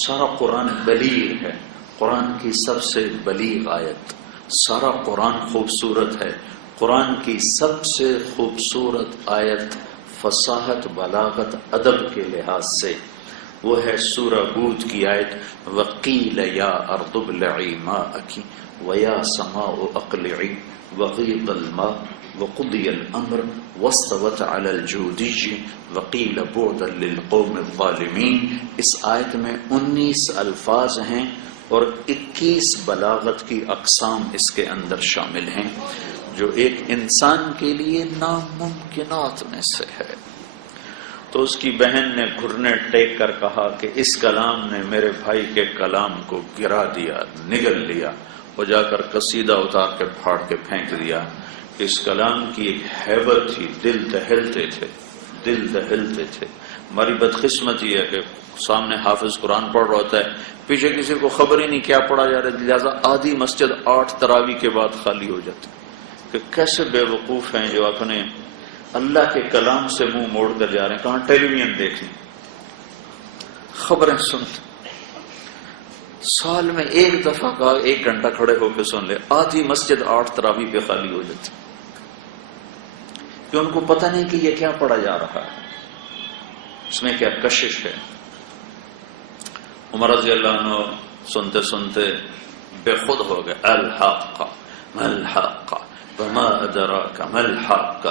سارا قرآن بلیغ ہے، قرآن کی سب سے بلیغ آیت. سارا قرآن خوبصورت ہے، قرآن کی سب سے خوبصورت آیت فصاحت، بلاغت، ادب کے لحاظ سے وہ ہے سورہ ہود کی آیت وَقِيلَ يَا أَرْضُ ابْلَعِي مَاءَكِ وَيَا سَمَاءُ أَقْلِعِي وَغِيضَ الْمَاءُ وَقُضِيَ الْأَمْرُ وَاسْتَوَتْ عَلَى الْجُودِيِّ وَقِيلَ بُعْدًا لِلْقَوْمِ الظَّالِمِينَ. اس آیت میں 19 الفاظ ہیں اور 21 بلاغت کی اقسام اس کے اندر شامل ہیں جو ایک انسان کے لیے ناممکنات میں سے ہے. تو اس کی بہن نے گھرنے ٹیک کر کہا کہ اس کلام نے میرے بھائی کے کلام کو گرا دیا، نگل لیا. وہ جا کر قصیدہ اتار کے پھاڑ کے پھینک دیا. اس کلام کی ایک ہیبت تھی، دل دہلتے تھے، دل دہلتے تھے. ہماری بدقسمتی ہے کہ سامنے حافظ قرآن پڑھ رہا ہوتا ہے، پیچھے کسی کو خبر ہی نہیں کیا پڑھا جا رہا ہے، لہٰذا آدھی مسجد 8 تراویح کے بعد خالی ہو جاتی. کہ کیسے بے وقوف ہیں جو اپنے اللہ کے کلام سے منہ موڑ کر جا رہے ہیں. کہاں ٹیلی ویژن دیکھ لیں، خبریں سنتے. سال میں ایک دفعہ کا 1 گھنٹہ کھڑے ہو کے سن لے، آدھی مسجد 8 تراویح پہ خالی ہو جاتی کہ ان کو پتہ نہیں کہ یہ کیا پڑھا جا رہا ہے، اس میں کیا کشش ہے. عمر رضی اللہ عنہ سنتے سنتے بے خود ہو گئے. الحق ما الحق وما ادراک ما الحق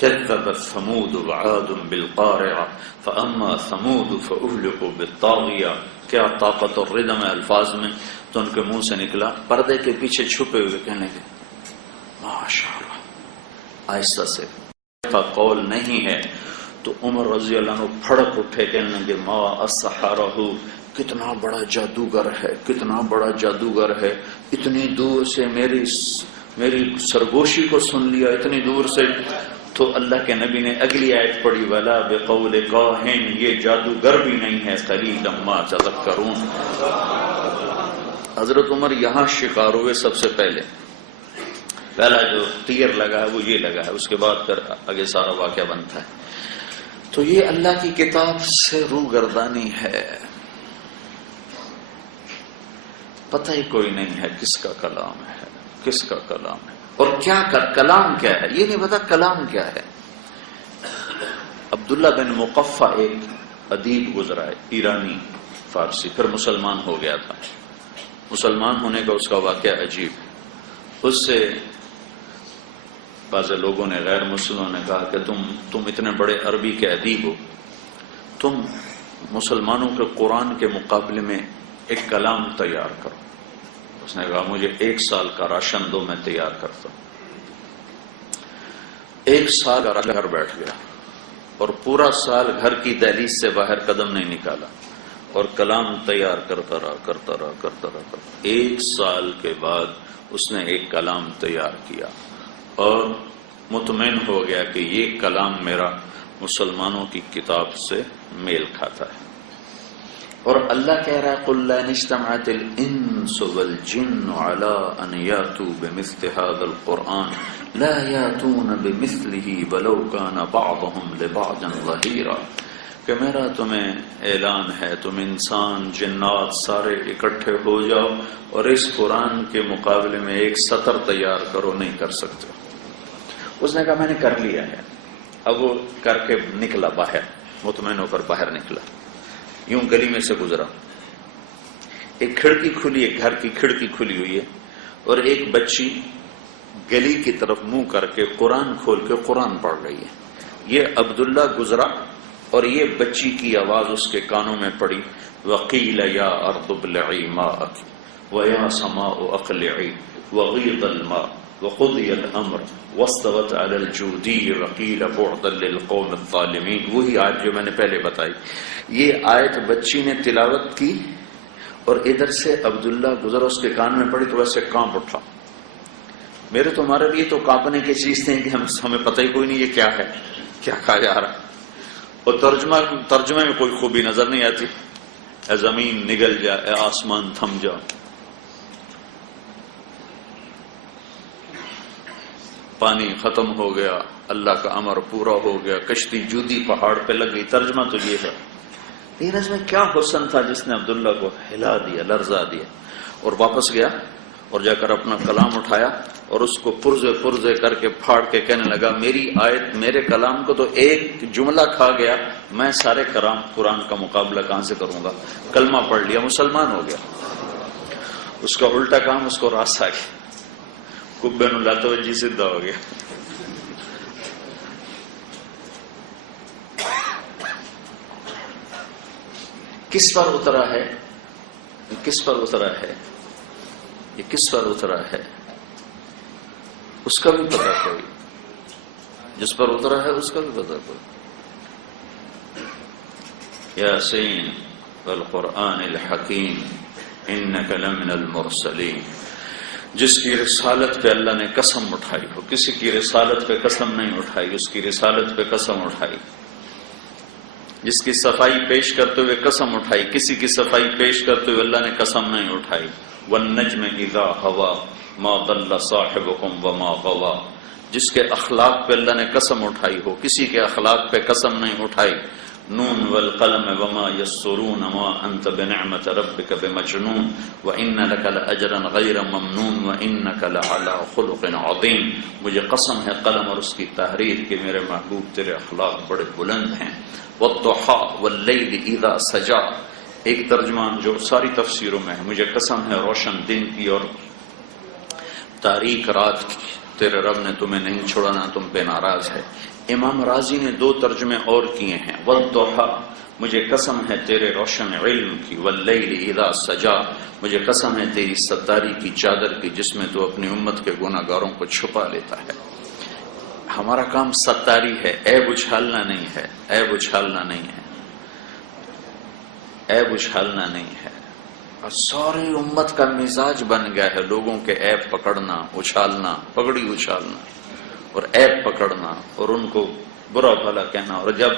كذبت ثمود وعاد بالقارعة فأما ثمود فأهلكوا بالطاغية. کیا طاقت اور ردم ہے الفاظ میں. تو ان کے منہ سے نکلا پردے کے پیچھے چھپے ہوئے کہنے لگے ماشاء اللہ، آہستہ سے کا قول نہیں ہے. تو عمر رضی اللہ عنہ پھڑک اٹھے کہنے لگے ما السحرہ، کتنا بڑا جادوگر ہے، کتنا بڑا جادوگر ہے. اتنی دور سے میری سرگوشی کو سن لیا، اتنی دور سے. تو اللہ کے نبی نے اگلی آیت پڑھی ولا بقول کاہن، یہ جادوگر بھی نہیں ہے، قلیلا ما تذکرون. حضرت عمر یہاں شکار ہوئے سب سے پہلے. پہلا جو تیر لگا ہے وہ یہ لگا ہے، اس کے بعد پھر آگے سارا واقعہ بنتا ہے. تو یہ اللہ کی کتاب سے روگردانی ہے. پتہ ہی کوئی نہیں ہے کس کا کلام ہے، کس کا کلام ہے اور کیا کلام کیا ہے، یہ نہیں پتا کلام کیا ہے. عبداللہ بن مقفع ایک ادیب گزرا ہے، ایرانی فارسی، پھر مسلمان ہو گیا تھا. مسلمان ہونے کا اس کا واقعہ عجیب. اس سے بعض لوگوں نے، غیر مسلموں نے کہا کہ تم اتنے بڑے عربی کے ادیب ہو، تم مسلمانوں کے قرآن کے مقابلے میں ایک کلام تیار کرو. اس نے کہا مجھے 1 سال کا راشن دو، میں تیار کرتا ہوں. 1 سال کا راشن گھر بیٹھ گیا. اور پورا سال گھر کی دہلیز سے باہر قدم نہیں نکالا اور کلام تیار کرتا رہا. 1 سال کے بعد اس نے ایک کلام تیار کیا اور مطمئن ہو گیا کہ یہ کلام میرا مسلمانوں کی کتاب سے میل کھاتا ہے. اور اللہ کہہ رہا ہے قُلْ لَا اجْتَمَعَتِ الْإِنسُ وَالْجِنُّ عَلَىٰ أَنْ يَأْتُوا بِمِثْلِ هَٰذَا الْقُرْآنِ لَا يَأْتُونَ بِمِثْلِهِ وَلَوْ كَانَ بَعْضُهُمْ لِبَعْضٍ ظَهِيرًا کہ میرا تمہیں اعلان ہے تم انسان جنات سارے اکٹھے ہو جاؤ اور اس قرآن کے مقابلے میں ایک سطر تیار کرو، نہیں کر سکتے. اس نے کہا میں نے کر لیا ہے. اب وہ کر کے نکلا باہر، مطمئن ہو کر باہر نکلا، یوں گلی میں سے گزرا. ایک کھڑکی کھلی ہے، گھر کی کھڑکی کھلی ہوئی ہے اور ایک بچی گلی کی طرف منہ کر کے قرآن کھول کے قرآن پڑھ رہی ہے. یہ عبداللہ گزرا اور یہ بچی کی آواز اس کے کانوں میں پڑی وَقِيلَ يَا أَرْضُ ابْلَعِي مَاءَكِ وَيَا سَمَاءُ أَقْلِعِي وَغِيضَ الْمَاءُ وَقُضِيَ الْأَمْرُ وَاسْتَوَتْ عَلَى الْجُودِيِّ وَقِيلَ بُعْدًا لِلْقَوْمِ الظَّالِمِينَ. وہی آیت جو میں نے پہلے بتائی. یہ آیت بچی نے تلاوت کی اور ادھر سے عبداللہ گزرا، اس کے کان میں پڑی تو ویسے کانپ اٹھا. میرے تمہارے لیے تو کانپنے کی چیز تھی کہ ہمیں پتہ ہی کوئی نہیں یہ کیا ہے، کیا کہا جا رہا ہے. اور ترجمے میں کوئی خوبی نظر نہیں آتی. اے زمین نگل جا، اے آسمان تھم جا. پانی ختم ہو گیا، اللہ کا امر پورا ہو گیا، کشتی جودی پہاڑ پہ لگ گئی. ترجمہ تو یہ ہے. اس میں کیا حسن تھا جس نے عبداللہ کو ہلا دیا، لرزا دیا. اور واپس گیا اور جا کر اپنا کلام اٹھایا اور اس کو پرزے کر کے پھاڑ کے کہنے لگا میری آیت میرے کلام کو تو ایک جملہ کھا گیا، میں سارے قرآن کا مقابلہ کہاں سے کروں گا. کلمہ پڑھ لیا، مسلمان ہو گیا. اس کا الٹا کام اس کو راس آ گیا، کبے نو لاتے ہوئے جی سیدھا ہو گیا. کس پر اترا ہے؟ کس پر اترا ہے؟ یہ کس پر اترا ہے اس کا بھی پتہ کوئی، جس پر اترا ہے اس کا بھی پتہ کوئی. یاسین والقرآن الحکیم انک لمن المرسلین. جس کی رسالت پہ اللہ نے قسم اٹھائی ہو، کسی کی رسالت پہ قسم نہیں اٹھائی، اس کی رسالت پہ قسم اٹھائی. جس کی صفائی پیش کرتے ہوئے قسم اٹھائی، کسی کی صفائی پیش کرتے ہوئے اللہ نے قسم نہیں اٹھائی. والنجم اذا ہوا ما ضل صاحبکم وما غوا. جس کے اخلاق پہ اللہ نے قسم اٹھائی ہو، کسی کے اخلاق پہ قسم نہیں اٹھائی. نون والقلم وما یسرون ما انت بنعمت ربک بمجنون وان لک لاجرا غیر ممنون وانک لعلی خلق عظیم. مجھے قسم ہے قلم اور اس کی تحریر کہ میرے محبوب تیرے اخلاق بڑے بلند ہیں. والضحى واللیل اذا سجا. ایک ترجمہ جو ساری تفسیروں میں ہے، مجھے قسم ہے روشن دن کی اور تاریک رات کی، تیرے رب نے تمہیں نہیں چھوڑانا، تم پہ ناراض ہے. امام رازی نے 2 ترجمے اور کیے ہیں. والضحى مجھے قسم ہے تیرے روشن علم کی، واللیل اذا سجا مجھے قسم ہے تیری ستاری کی چادر کی جس میں تو اپنی امت کے گناہ گاروں کو چھپا لیتا ہے. ہمارا کام ستاری ہے، عیب اچھالنا نہیں ہے، عیب اچھالنا نہیں ہے، عیب اچھالنا نہیں ہے. اور ساری امت کا مزاج بن گیا ہے لوگوں کے عیب پکڑنا، اچھالنا، پگڑی اچھالنا اور عیب پکڑنا اور ان کو برا بھلا کہنا. اور جب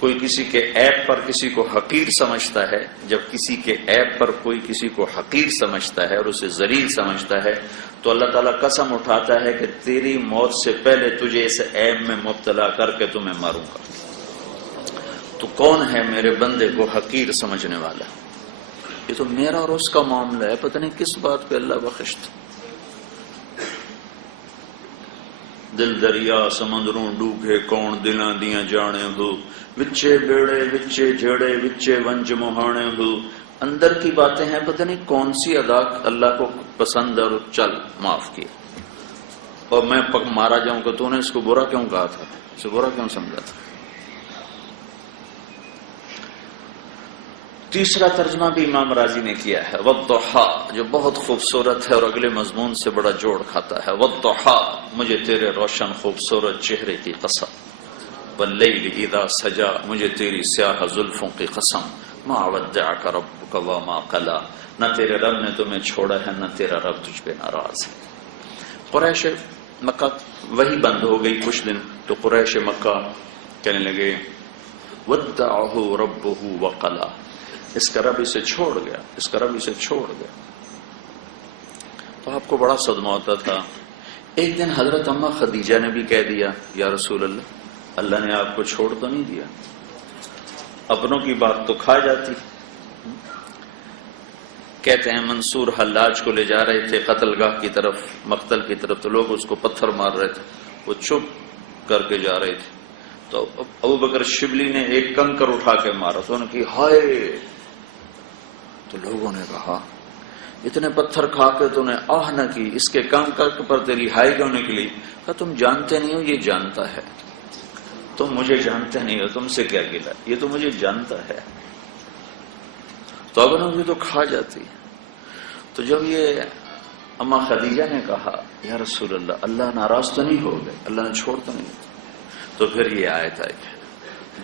کوئی کسی کے عیب پر کسی کو حقیر سمجھتا ہے، جب کسی کے عیب پر کوئی کسی کو حقیر سمجھتا ہے اور اسے ذلیل سمجھتا ہے تو اللہ تعالیٰ قسم اٹھاتا ہے کہ تیری موت سے پہلے تجھے اس عیب میں مبتلا کر کے تمہیں ماروں گا. تو کون ہے میرے بندے کو حقیر سمجھنے والا؟ یہ تو میرا اور اس کا معاملہ ہے، پتہ نہیں کس بات پہ اللہ بخشتا. دل دریا سمندروں ڈوبے کون دلاں دیاں جانے ہو، وچے بیڑے وچے جھڑے وچے ونج مہانے ہو. اندر کی باتیں ہیں، پتہ نہیں کون سی ادا اللہ کو پسند اور چل معاف کیا. اور میں مارا جاؤں کہ تو نے اس کو برا کیوں کہا تھا، اسے برا کیوں سمجھا تھا. تیسرا ترجمہ بھی امام راضی نے کیا ہے والضحى، جو بہت خوبصورت ہے اور اگلے مضمون سے بڑا جوڑ کھاتا ہے. والضحى مجھے تیرے روشن خوبصورت چہرے کی قسم. واللیل اذا سجا، مجھے تیری سیاہ زلفوں کی قسم، ما ودعک ربک وما قلی، نہ تیرے رب نے تمہیں چھوڑا ہے نہ تیرا رب تجھ پہ ناراض ہے۔ قریش مکہ وہی بند ہو گئی کچھ دن، تو قریش مکہ کہنے لگے ودعہ ربہ وقلی، اس کا رب اسے چھوڑ گیا، اس کا رب اسے چھوڑ گیا۔ تو آپ کو بڑا صدمہ ہوتا تھا۔ ایک دن حضرت اماں خدیجہ نے بھی کہہ دیا یا رسول اللہ، اللہ نے آپ کو چھوڑ تو نہیں دیا، اپنوں کی بات تو کھا جاتی۔ کہتے ہیں منصور حلاج کو لے جا رہے تھے قتل گاہ کی طرف، مقتل کی طرف، تو لوگ اس کو پتھر مار رہے تھے، وہ چپ کر کے جا رہے تھے، تو ابو بکر شبلی نے ایک کنکر اٹھا کے مارا، تو انہوں نے کہا ہائے، تو لوگوں نے کہا اتنے پتھر کھا کے تو نے آہ نہ کی، اس کے کنکر پر تیری ہائی کیوں نکلی؟ کہا تم جانتے نہیں ہو، یہ جانتا ہے، تم مجھے جانتے نہیں ہو، تم سے کیا گلا، یہ تو مجھے جانتا ہے۔ تو اب بھی تو کھا جاتی۔ تو جب یہ اما خدیجہ نے کہا یا رسول اللہ، اللہ ناراض تو نہیں ہو گئے، اللہ نے چھوڑ تو نہیں، تو پھر یہ آیت آئی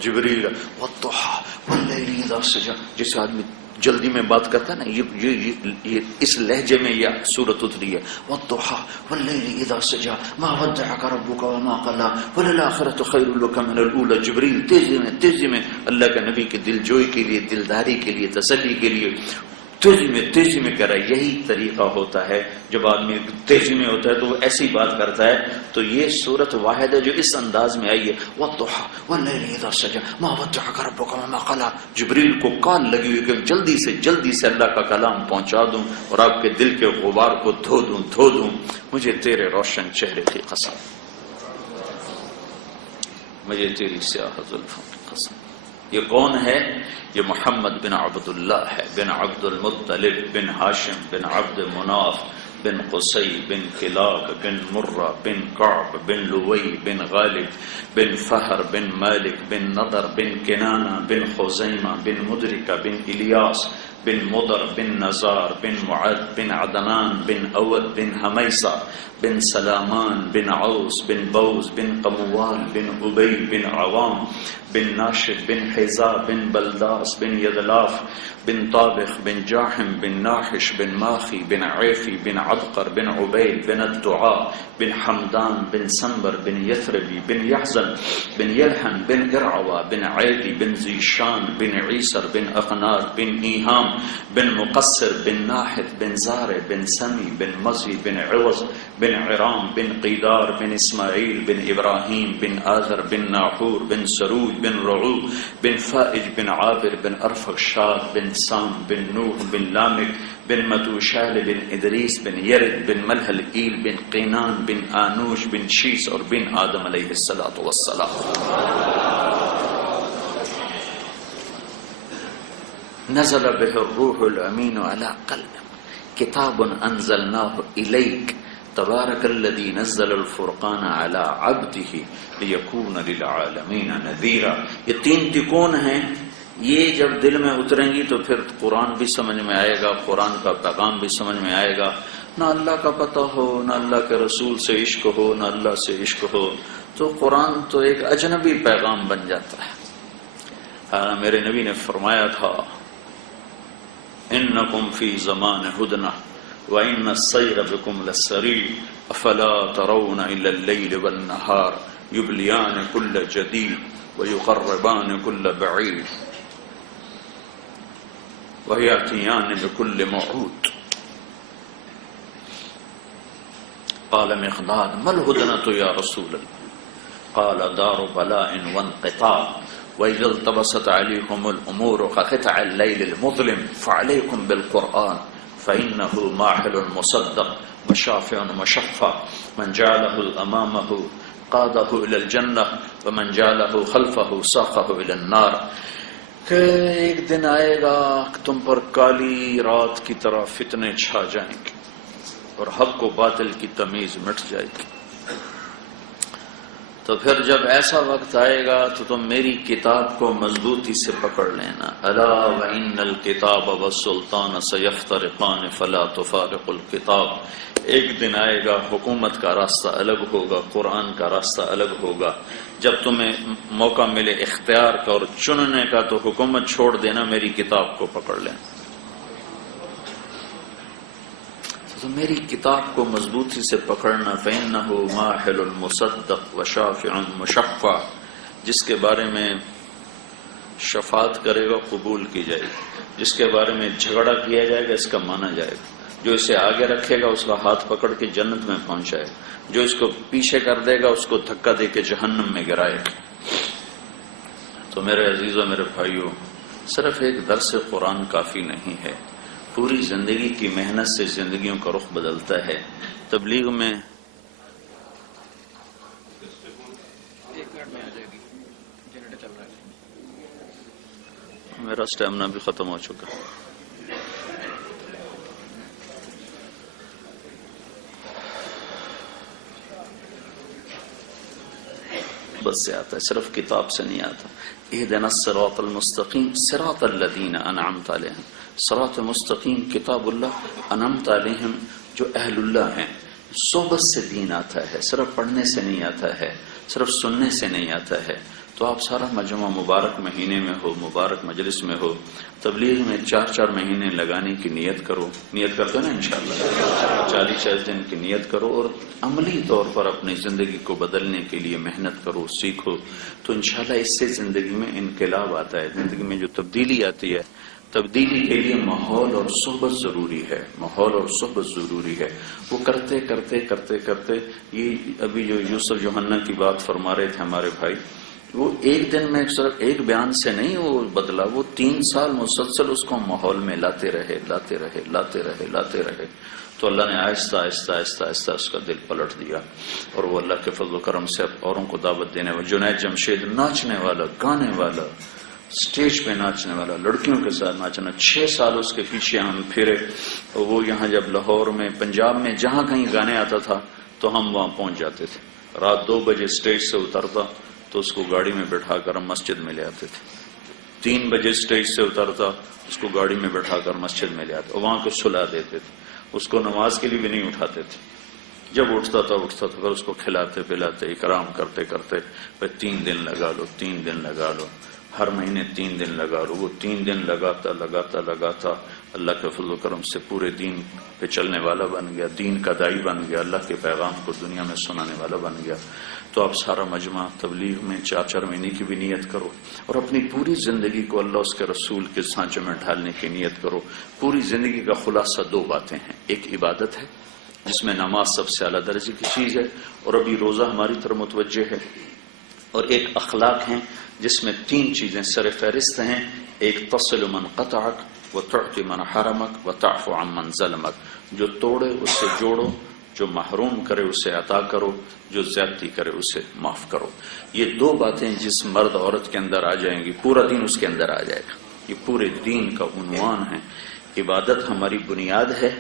جبریل والضحی واللیل اذا سجی، جس آدمی جلدی میں بات کرتا ہے نا، یہ اس لہجے میں یہ سورت اتری ہے، والضحی واللیل اذا سجی ما ودعک ربک وما قلی وللآخرۃ خیر لک من الاولی۔ جبریل تیزی میں اللہ کے نبی کی دل جوئی کے لیے، دلداری کے لیے، تسلی کے لیے تیزی میں کہہ رہا ہے۔ یہی طریقہ ہوتا ہے جب آدمی تیزی میں ہوتا ہے تو وہ ایسی بات کرتا ہے۔ تو یہ صورت واحد ہے جو اس انداز میں آئی ہے، والضحی واللیل اذا سجی ما ودعک ربک وما قلی۔ جبریل کو کال لگی ہوئی کہ جلدی سے اللہ کا کلام پہنچا دوں اور آپ کے دل کے غبار کو دھو دوں، مجھے تیرے روشن چہرے کی قسم، مجھے تیری سیاہ زلفوں کی قسم۔ یہ کون ہے؟ یہ محمد بن عبداللہ ہے، بن عبد المطلب بن ہاشم بن عبد مناف بن قصی بن کلاب بن مرہ بن کعب بن لوی بن غالب بن فہر بن مالک بن نضر بن کنانہ بن خزیمہ بن مدرکہ بن الیاس بن مضر بن نزار بن معد بن عدنان بن اود بن حمیسہ بن سلامان بن عوس بن بوز بن قموال بن عبی بن عوام بن ناشد بن حیزا بن بلداس بن یدلاف بن طابخ بن جاحم بن ناحش بن ماخی بن عیفی بن عبقر بن عبید بن الدعاء بن حمدان بن سنبر بن یثربی بن یحزن بن یلحن بن ارعوا بن عیدی بن زیشان بن عیسر بن اقنار بن ایہام بن مقصر بن ناحد بن زارع بن سمی بن مزی بن عوض بن عرام بن قیدار بن اسماعیل بن ابراہیم بن آذر بن ناحور بن سروج بن رعو بن فائج بن عابر بن ارفخشاد بن سام بن نوح بن لامک بن متوشال بن ادریس بن یرد بن ملحل ایل بن قینان بن آنوش بن شیس اور بن آدم علیہ السلام۔ نزل به الروح الامین علی قلبک کتاب انزلناه الیک تبارک الذی نزل الفرقان علی عبده لیکون للعالمین نذیرا۔ یہ تین تکون ہیں، یہ جب دل میں اتریں گی تو پھر قرآن بھی سمجھ میں آئے گا، قرآن کا پیغام بھی سمجھ میں آئے گا۔ نہ اللہ کا پتہ ہو، نہ اللہ کے رسول سے عشق ہو، نہ اللہ سے عشق ہو، تو قرآن تو ایک اجنبی پیغام بن جاتا ہے۔ میرے نبی نے فرمایا تھا انکم فی زمان ہدنہ وَإِنَّ السَّيْرَ بِكُمْ لَسَّرِيعٌ أَفَلَا تَرَوْنَ إِلَى اللَّيْلِ وَالنَّهَارِ يُبْلِيَانِ كُلَّ جَدِيدٍ وَيُقَرِّبَانِ كُلَّ بَعِيدٍ وَيَأْتِيَانِ بِكُلِّ مَوْعُودٍ۔ قال مقداد ما الهدنة يا رسول الله؟ قال دار بلاء وانقطاع وإذا التبست عليكم الأمور كقطع الليل المظلم فعليكم بالقرآن فإنه ماحل مصدق وشافع مشفع من جعله أمامه قاده إلى الجنة ومن جعله خلفه ساقه إلى النار۔ کہ ایک دن آئے گا تم پر کالی رات کی طرح فتنے چھا جائیں گے اور حق و باطل کی تمیز مٹ جائے گی۔ تو پھر جب ایسا وقت آئے گا تو تم میری کتاب کو مضبوطی سے پکڑ لینا. الا وان الکتاب والسلطان سیفترقان فلا تفارق الکتاب. ایک دن آئے گا حکومت کا راستہ الگ ہوگا، قرآن کا راستہ الگ ہوگا. جب تمہیں موقع ملے اختیار کا اور چننے کا تو حکومت چھوڑ دینا، میری کتاب کو پکڑ لینا. تو میری کتاب کو مضبوطی سے پکڑنا. فإنه ماحل مصدق وشافع مشفع. جس کے بارے میں شفاعت کرے گا قبول کی جائے گی، جس کے بارے میں جھگڑا کیا جائے گا اس کا مانا جائے گا. جو اسے آگے رکھے گا اس کا ہاتھ پکڑ کے جنت میں پہنچائے گا، جو اس کو پیچھے کر دے گا اس کو دھکا دے کے جہنم میں گرائے گا. تو میرے عزیزوں، میرے بھائیوں، صرف ایک درس قرآن کافی نہیں ہے. پوری زندگی کی محنت سے زندگیوں کا رخ بدلتا ہے. تبلیغ میں میرا اسٹیمنا بھی ختم ہو چکا. بس سے آتا ہے، صرف کتاب سے نہیں آتا. اہدنا الصراط المستقیم صراط الذین انعمت علیہم. صراط مستقیم کتاب اللہ، انعمت علیہم جو اہل اللہ ہیں. صحبت سے دین آتا ہے، صرف پڑھنے سے نہیں آتا ہے، صرف سننے سے نہیں آتا ہے. تو آپ سارا مجمع مبارک مہینے میں ہو، مبارک مجلس میں ہو، تبلیغ میں 4 مہینے لگانے کی نیت کرو. نیت کرتے نا انشاءاللہ 40 دن کی نیت کرو اور عملی طور پر اپنی زندگی کو بدلنے کے لیے محنت کرو، سیکھو. تو انشاءاللہ اس سے زندگی میں انقلاب آتا ہے. زندگی میں جو تبدیلی آتی ہے، تبدیلی کے لیے ماحول اور صحبت ضروری ہے. ماحول اور صحبت ضروری ہے. وہ کرتے کرتے کرتے کرتے یہ ابھی جو یوسف یوحنا کی بات فرما رہے تھے ہمارے بھائی، وہ ایک دن میں صرف ایک بیان سے نہیں وہ بدلا. وہ 3 سال مسلسل اس کو ماحول میں لاتے رہے. تو اللہ نے آہستہ آہستہ آہستہ آہستہ اس کا دل پلٹ دیا اور وہ اللہ کے فضل و کرم سے اوروں کو دعوت دینے والا. جنید جمشید ناچنے والا، گانے والا، سٹیج پہ ناچنے والا، لڑکیوں کے ساتھ ناچنا. 6 سال اس کے پیچھے ہم پھرے. وہ یہاں جب لاہور میں، پنجاب میں جہاں کہیں گانے آتا تھا تو ہم وہاں پہنچ جاتے تھے. رات 2 بجے سٹیج سے اترتا تو اس کو گاڑی میں بٹھا کر ہم مسجد میں لے آتے تھے. 3 بجے سٹیج سے اترتا اس کو گاڑی میں بٹھا کر مسجد میں لے آتے اور وہاں کو سلا دیتے تھے. اس کو نماز کے لیے بھی نہیں اٹھاتے تھے. جب اٹھتا تھا پھر اس کو کھلاتے پلاتے اکرام کرتے کرتے پھر 3 دن لگا لو، 3 دن لگا لو، ہر مہینے 3 دن لگا لو. وہ 3 دن لگاتا اللہ کے فضل و کرم سے پورے دین پہ چلنے والا بن گیا، دین کا داعی بن گیا، اللہ کے پیغام کو دنیا میں سنانے والا بن گیا. تو آپ سارا مجمع تبلیغ میں 4 مہینے کی بھی نیت کرو اور اپنی پوری زندگی کو اللہ اس کے رسول کے سانچے میں ڈھالنے کی نیت کرو. پوری زندگی کا خلاصہ 2 باتیں ہیں. ایک عبادت ہے جس میں نماز سب سے اعلیٰ درجے کی چیز ہے اور ابھی روزہ ہماری طرف متوجہ ہے. اور ایک اخلاق ہیں جس میں 3 چیزیں سر فہرست ہیں. ایک تصل من قطعک وتعطی من حرمک وتعفو عن من ظلمک. جو توڑے اس سے جوڑو، جو محروم کرے اسے عطا کرو، جو زیادتی کرے اسے معاف کرو. یہ 2 باتیں جس مرد عورت کے اندر آ جائیں گی پورا دین اس کے اندر آ جائے گا. یہ پورے دین کا عنوان ہے. عبادت ہماری بنیاد ہے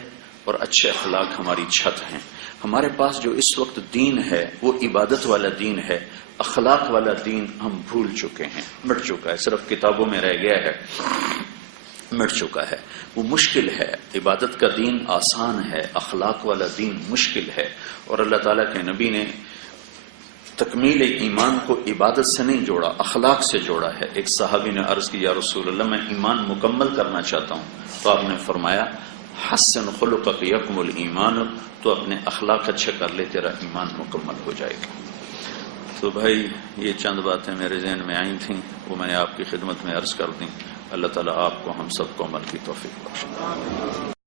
اور اچھے اخلاق ہماری چھت ہیں. ہمارے پاس جو اس وقت دین ہے وہ عبادت والا دین ہے. اخلاق والا دین ہم بھول چکے ہیں، مٹ چکا ہے، صرف کتابوں میں رہ گیا ہے، مٹ چکا ہے. وہ مشکل ہے. عبادت کا دین آسان ہے، اخلاق والا دین مشکل ہے. اور اللہ تعالیٰ کے نبی نے تکمیل ایمان کو عبادت سے نہیں جوڑا، اخلاق سے جوڑا ہے. ایک صحابی نے عرض کی یا رسول اللہ میں ایمان مکمل کرنا چاہتا ہوں. تو آپ نے فرمایا حسن خلقک یکمل ایمان. تو اپنے اخلاق اچھے کر لے، تیرا ایمان مکمل ہو جائے گا. تو بھائی یہ چند باتیں میرے ذہن میں آئی تھیں، وہ میں نے آپ کی خدمت میں عرض کر دیں. اللہ تعالیٰ آپ کو ہم سب کو عمل کی توفیق بخشے.